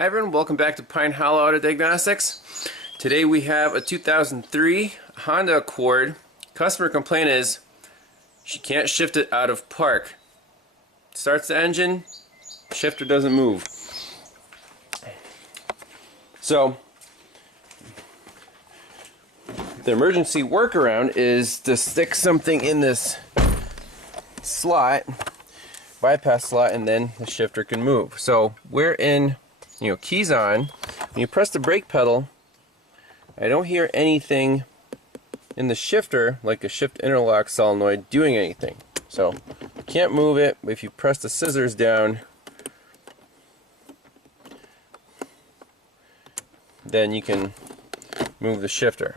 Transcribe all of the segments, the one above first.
Hi everyone, welcome back to Pine Hollow Auto Diagnostics. Today we have a 2003 Honda Accord. Customer complaint is she can't shift it out of park. Starts the engine, shifter doesn't move. So the emergency workaround is to stick something in this slot, bypass slot, and then the shifter can move. So we're in, keys on. When you press the brake pedal, I don't hear anything in the shifter, like a shift interlock solenoid, doing anything. So you can't move it, but if you press the scissors down, then you can move the shifter.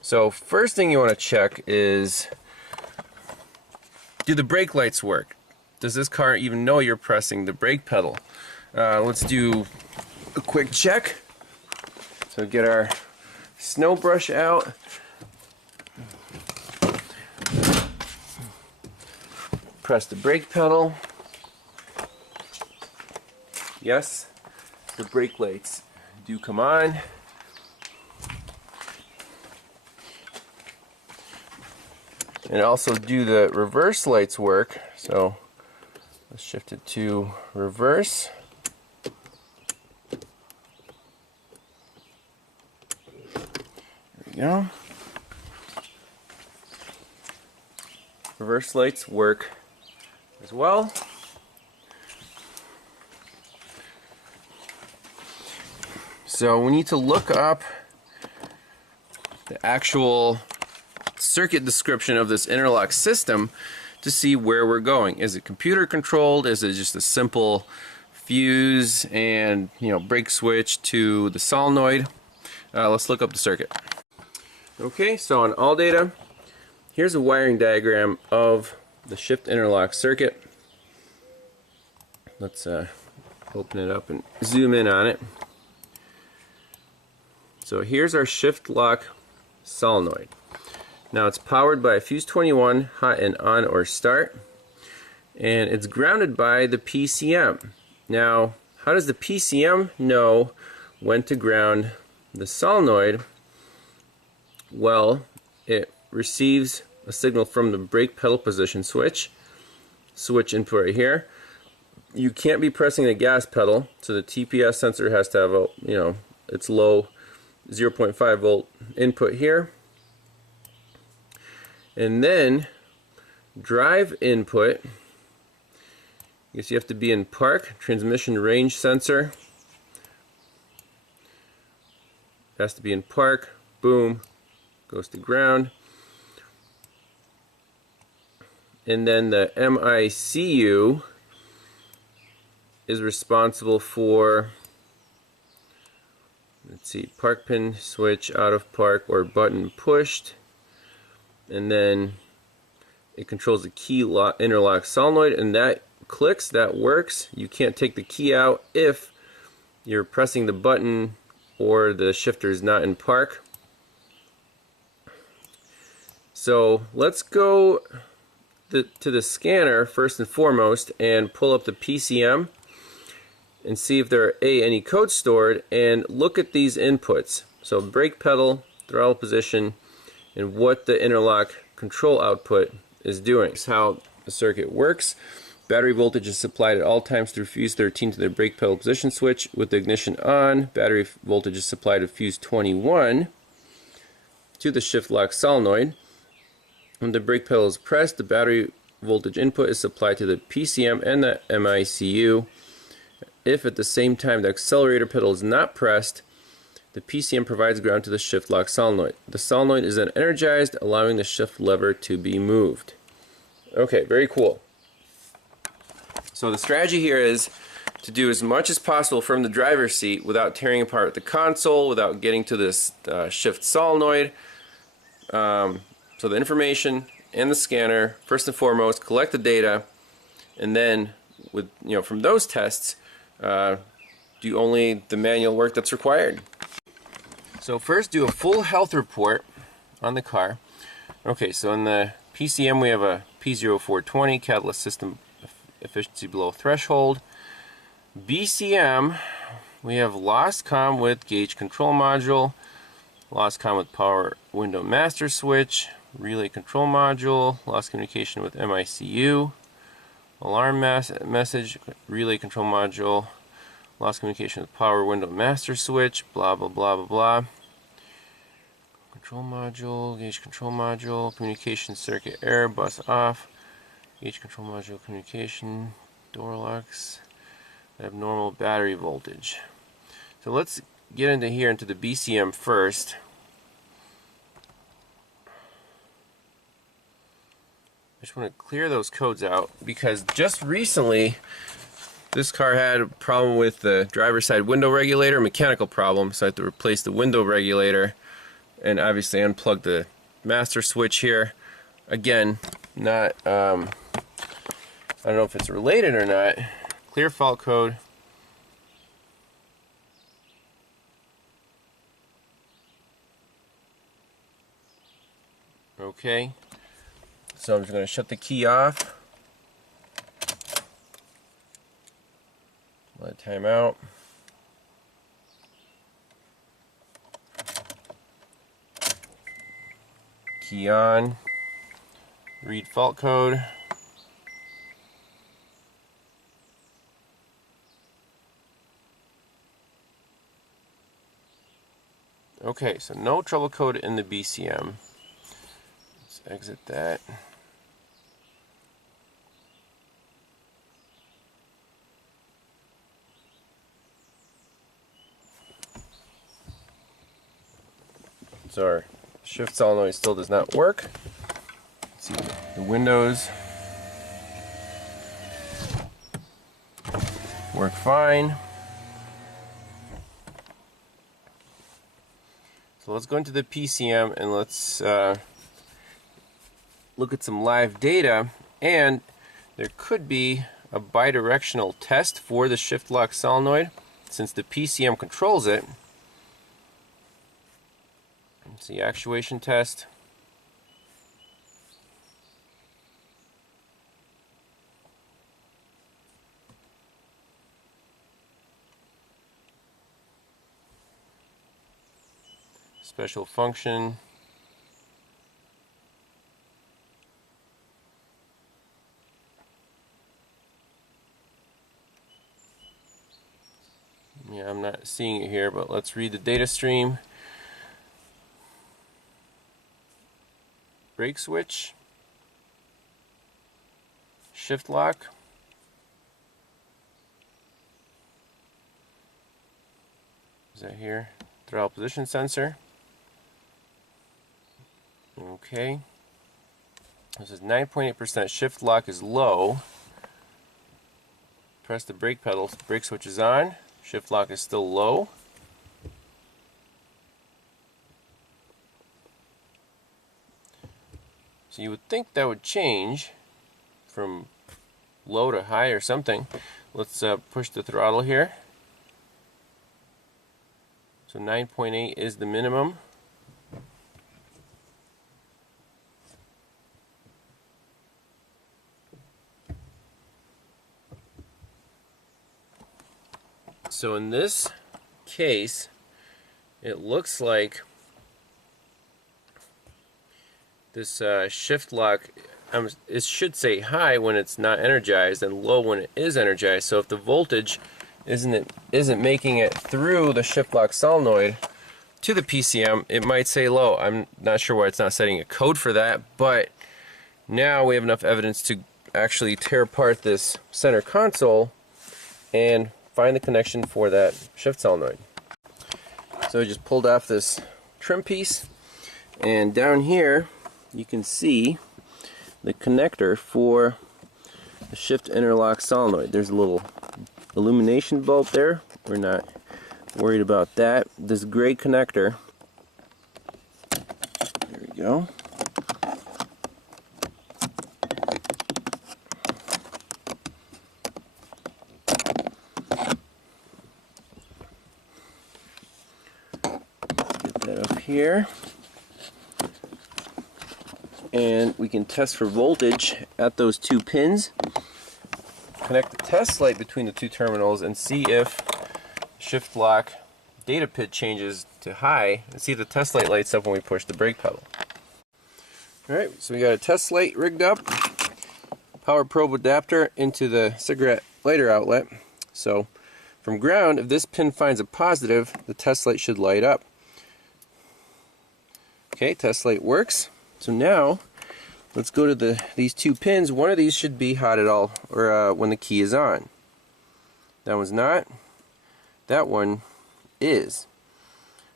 So first thing you want to check is, do the brake lights work? Does this car even know you're pressing the brake pedal? Let's do a quick check. So get our snow brush out. Press the brake pedal. Yes, the brake lights do come on. And also do the reverse lights work. So let's shift it to reverse. There we go. Reverse lights work as well. So we need to look up the actual circuit description of this interlock system to see where we're going. Is it computer controlled? Is it just a simple fuse and brake switch to the solenoid? Let's look up the circuit. Okay, so on all data, here's a wiring diagram of the shift interlock circuit. Let's open it up and zoom in on it. So here's our shift lock solenoid. Now it's powered by a fuse 21, hot and on or start, and it's grounded by the PCM. Now, how does the PCM know when to ground the solenoid? Well, it receives a signal from the brake pedal position switch input right here. You can't be pressing the gas pedal, so the TPS sensor has to have a, its low 0.5 volt input here. And then drive input, I guess you have to be in park, transmission range sensor, has to be in park, boom, goes to ground. And then the MICU is responsible for, let's see, park pin switch out of park or button pushed. And then it controls the key interlock solenoid, and that clicks, that works. You can't take the key out if you're pressing the button or the shifter is not in park. So let's go to the scanner first and foremost and pull up the PCM and see if there are any codes stored, and look at these inputs. So brake pedal, throttle position, and what the interlock control output is doing. This is how the circuit works. Battery voltage is supplied at all times through fuse 13 to the brake pedal position switch with the ignition on. Battery voltage is supplied to fuse 21 to the shift lock solenoid. When the brake pedal is pressed, the battery voltage input is supplied to the PCM and the MICU. If at the same time the accelerator pedal is not pressed, the PCM provides ground to the shift lock solenoid. The solenoid is then energized, allowing the shift lever to be moved. Okay, very cool. So the strategy here is to do as much as possible from the driver's seat without tearing apart the console, without getting to this shift solenoid. So the information and the scanner, first and foremost, collect the data, and then with from those tests, do only the manual work that's required. So first do a full health report on the car. Okay, so in the PCM we have a P0420, catalyst system efficiency below threshold. BCM, we have lost comm with gauge control module, lost comm with power window master switch, relay control module, lost communication with MICU, alarm message, relay control module, lost communication with power window master switch, blah blah blah blah blah. Control module, gauge control module, communication circuit error, bus off, gauge control module communication, door locks, abnormal battery voltage. So let's get into here into the BCM first. I just want to clear those codes out because just recently this car had a problem with the driver's side window regulator, mechanical problem, so I had to replace the window regulator and obviously unplug the master switch here. Again, not I don't know if it's related or not. Clear fault code. Okay, so I'm just going to shut the key off, let it time out. Key on, read fault code. Okay, so no trouble code in the BCM. Let's exit that. So our shift solenoid still does not work. Let's see the windows work fine. So let's go into the PCM and let's look at some live data, and there could be a bidirectional test for the shift lock solenoid since the PCM controls it. It's the actuation test. Special function. Yeah, I'm not seeing it here, but let's read the data stream. Brake switch, shift lock, is that here? Throttle position sensor. Okay, this is 9.8%. Shift lock is low. Press the brake pedal, brake switch is on, shift lock is still low. So you would think that would change from low to high or something. Let's push the throttle here. So 9.8 is the minimum. So in this case, it looks like this shift lock, it should say high when it's not energized and low when it is energized. So if the voltage isn't making it through the shift lock solenoid to the PCM, it might say low. I'm not sure why it's not setting a code for that, but now we have enough evidence to actually tear apart this center console and find the connection for that shift solenoid. So I just pulled off this trim piece, and down here you can see the connector for the shift interlock solenoid. There's a little illumination bulb there. We're not worried about that. This gray connector, there we go. Get that up here. And we can test for voltage at those two pins. Connect the test light between the two terminals and see if shift lock data pin changes to high, and see if the test light lights up when we push the brake pedal. Alright, so we got a test light rigged up, power probe adapter into the cigarette lighter outlet. So from ground, if this pin finds a positive, the test light should light up. Okay, test light works. So now let's go to these two pins. One of these should be hot at all, or when the key is on. That one's not. That one is.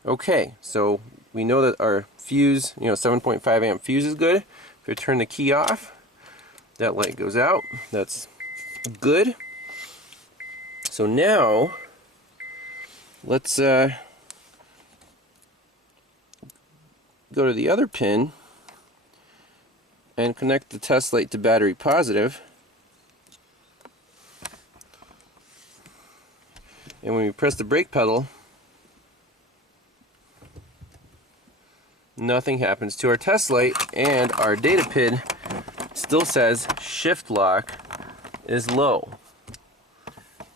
Okay, so we know that our fuse, 7.5 amp fuse is good. If we turn the key off, that light goes out. That's good. So now let's go to the other pin and connect the test light to battery positive. And when we press the brake pedal, nothing happens to our test light, and our data pin still says shift lock is low.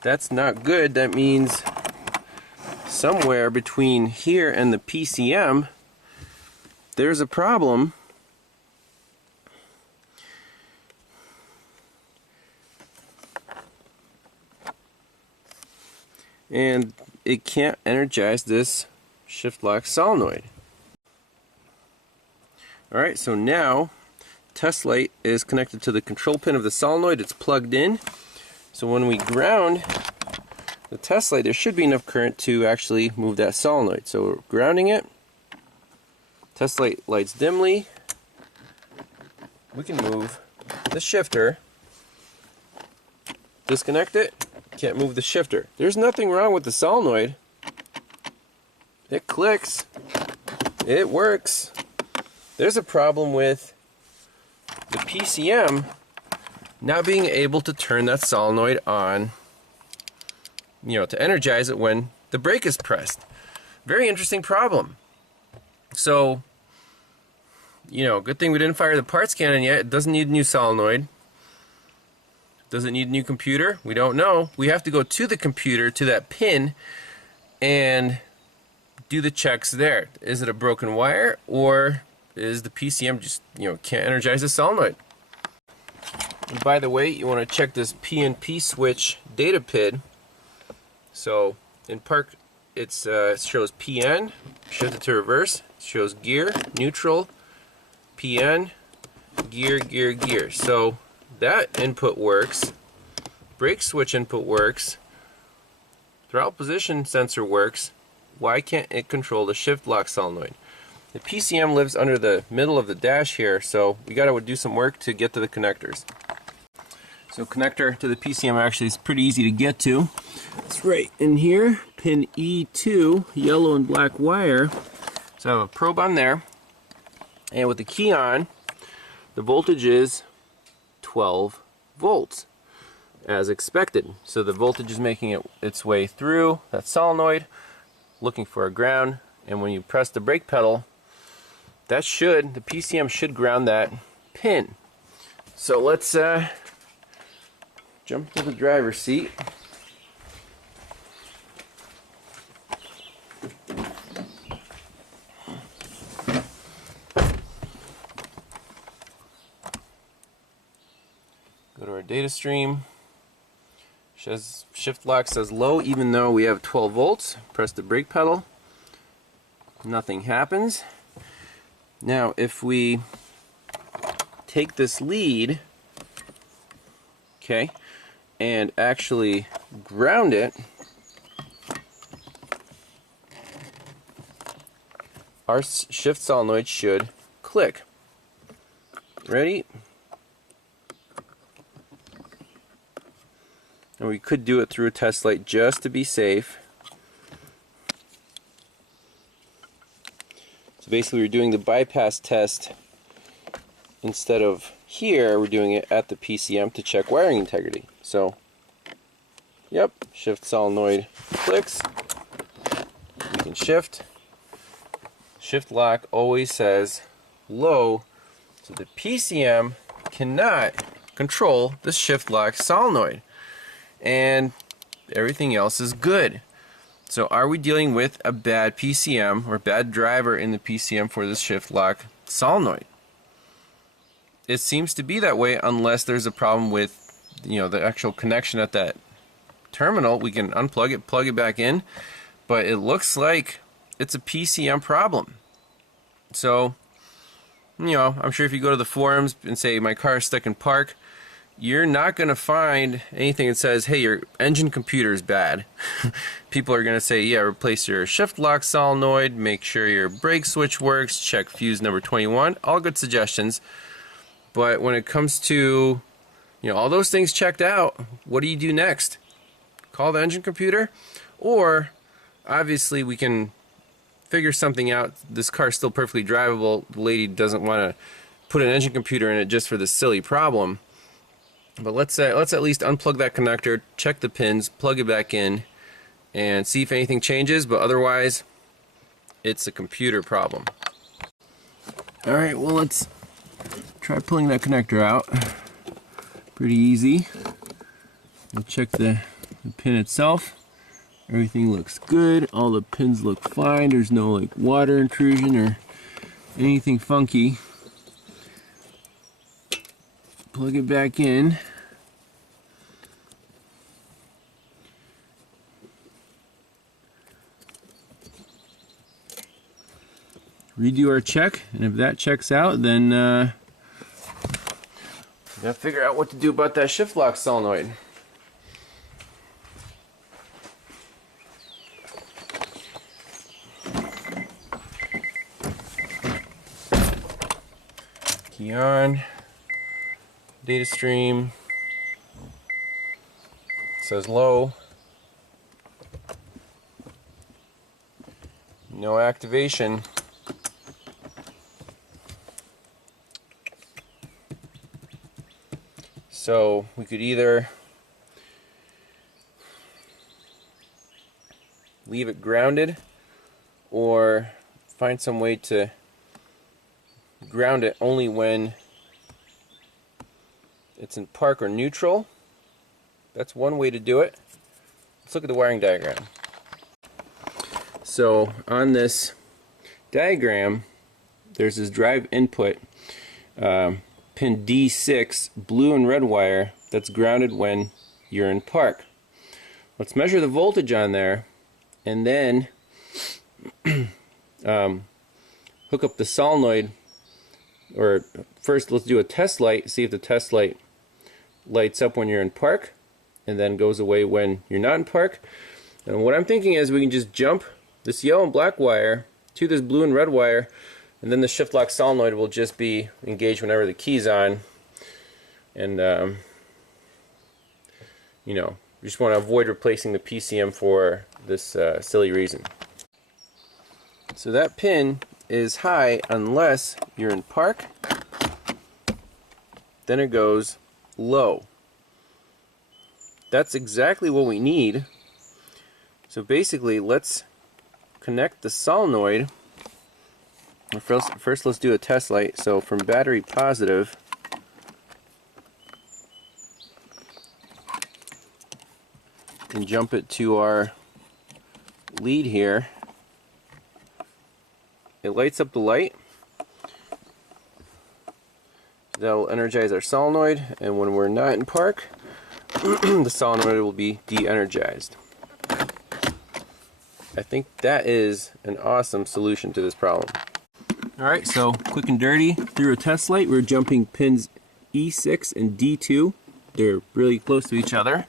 That's not good. That means somewhere between here and the PCM there's a problem. And it can't energize this shift lock solenoid. Alright, so now test light is connected to the control pin of the solenoid. It's plugged in. So when we ground the test light, there should be enough current to actually move that solenoid. So we're grounding it. Test light lights dimly. We can move the shifter. Disconnect it. Can't move the shifter. There's nothing wrong with the solenoid. It clicks. It works. There's a problem with the PCM not being able to turn that solenoid on, to energize it when the brake is pressed. Very interesting problem. So, good thing we didn't fire the parts cannon yet. It doesn't need a new solenoid. Does it need a new computer? We don't know. We have to go to the computer, to that pin, and do the checks there. Is it a broken wire, or is the PCM just, can't energize the solenoid? And by the way, you want to check this PNP switch data pin. So in park, it shows PN, shift it to reverse, it shows gear, neutral, PN, gear, gear, gear. So that input works, brake switch input works, throttle position sensor works. Why can't it control the shift lock solenoid? The PCM lives under the middle of the dash here, so we got to do some work to get to the connectors. So connector to the PCM actually is pretty easy to get to. It's right in here, pin E2, yellow and black wire. So I have a probe on there, and with the key on, the voltage is 12 volts, as expected. So the voltage is making its way through that solenoid, looking for a ground, and when you press the brake pedal, the PCM should ground that pin. So let's jump to the driver's seat. Go to our data stream. Shift lock says low, even though we have 12 volts. Press the brake pedal. Nothing happens. Now, if we take this lead, okay, and actually ground it, our shift solenoid should click. Ready? And we could do it through a test light just to be safe. So basically we're doing the bypass test instead of here, we're doing it at the PCM to check wiring integrity. So, yep, shift solenoid clicks. We can shift. Shift lock always says low, so the PCM cannot control the shift lock solenoid. and everything else is good. So are we dealing with a bad PCM or bad driver in the PCM for this shift lock solenoid? It seems to be that way unless there's a problem with, you know, the actual connection at that terminal. We can unplug it, plug it back in, but it looks like it's a PCM problem. So, you know, I'm sure if you go to the forums and say my car is stuck in park, you're not going to find anything that says, hey, your engine computer is bad. People are going to say, yeah, replace your shift lock solenoid, make sure your brake switch works, check fuse number 21, all good suggestions. But when it comes to, you know, all those things checked out, what do you do next? Call the engine computer? Or, obviously, we can figure something out. This car's still perfectly drivable. The lady doesn't want to put an engine computer in it just for this silly problem. But let's at least unplug that connector, check the pins, plug it back in, and see if anything changes. But otherwise, it's a computer problem. Alright, well, let's try pulling that connector out. Pretty easy. We'll check the pin itself. Everything looks good. All the pins look fine. There's no like water intrusion or anything funky. Plug it back in. Redo our check, and if that checks out, then we gotta figure out what to do about that shift lock solenoid. Key on. Data stream says low. No activation. So we could either leave it grounded or find some way to ground it only when it's in park or neutral. That's one way to do it. Let's look at the wiring diagram. So on this diagram, there's this drive input, pin D6, blue and red wire, that's grounded when you're in park. Let's measure the voltage on there, and then hook up the solenoid, or first let's do a test light, see if the test light lights up when you're in park and then goes away when you're not in park. And what I'm thinking is we can just jump this yellow and black wire to this blue and red wire, and then the shift lock solenoid will just be engaged whenever the key's on. And you know, we just want to avoid replacing the PCM for this silly reason. So that pin is high unless you're in park, then it goes low. That's exactly what we need. So basically, let's connect the solenoid. First let's do a test light. So from battery positive, and jump it to our lead here. It lights up the light. That'll energize our solenoid, and when we're not in park, the solenoid will be de-energized. I think that is an awesome solution to this problem. Alright, so quick and dirty, through a test light, we're jumping pins E6 and D2. They're really close to each other.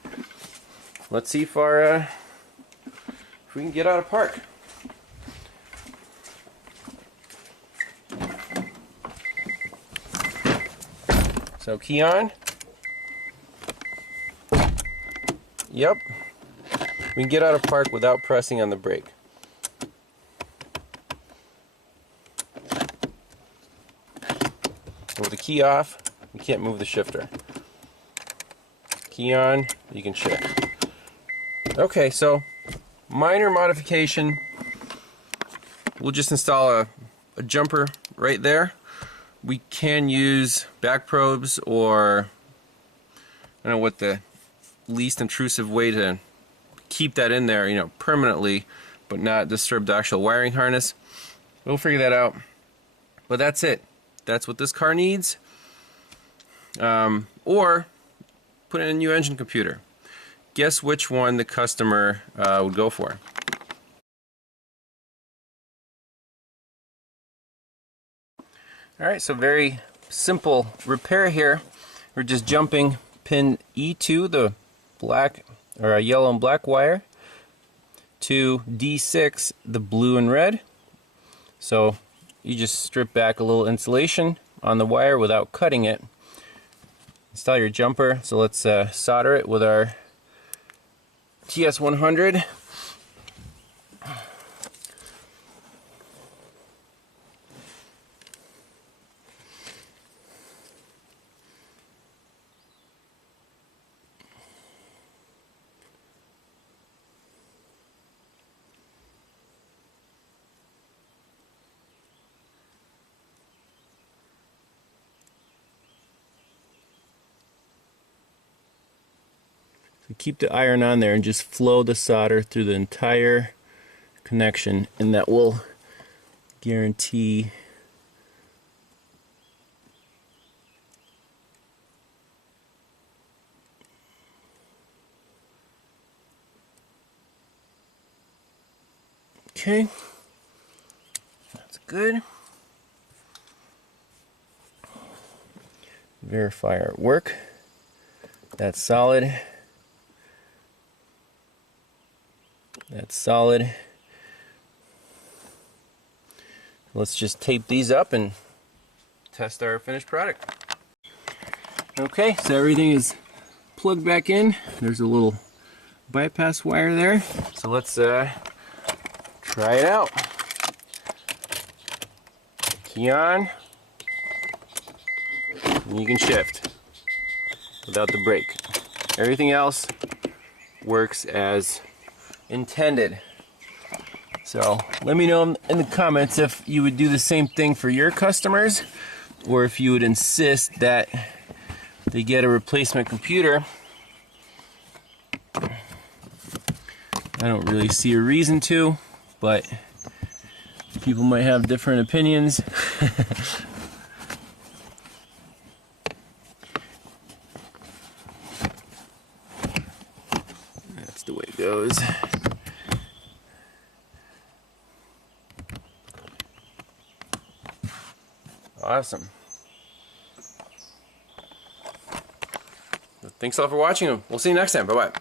Let's see if we can get out of park. So key on. Yep. We can get out of park without pressing on the brake. With the key off, you can't move the shifter. Key on, you can shift. Okay, so minor modification. We'll just install a jumper right there. We can use back probes, or I don't know what the least intrusive way to keep that in there, you know, permanently, but not disturb the actual wiring harness. We'll figure that out. But that's it. That's what this car needs. Or put in a new engine computer. Guess which one the customer would go for. Alright, so very simple repair here. We're just jumping pin E2, the black or yellow and black wire, to D6, the blue and red. So you just strip back a little insulation on the wire without cutting it. Install your jumper. So let's solder it with our TS100. So keep the iron on there and just flow the solder through the entire connection, and that will guarantee okay, that's good. Verify our work. That's solid. That's solid. Let's just tape these up and test our finished product. Okay, so everything is plugged back in. There's a little bypass wire there. So let's try it out. Key on. And you can shift without the brake. Everything else works as intended. So let me know in the comments if you would do the same thing for your customers, or if you would insist that they get a replacement computer. I don't really see a reason to, but people might have different opinions. That's the way it goes. Awesome. Thanks all for watching. We'll see you next time. Bye-bye.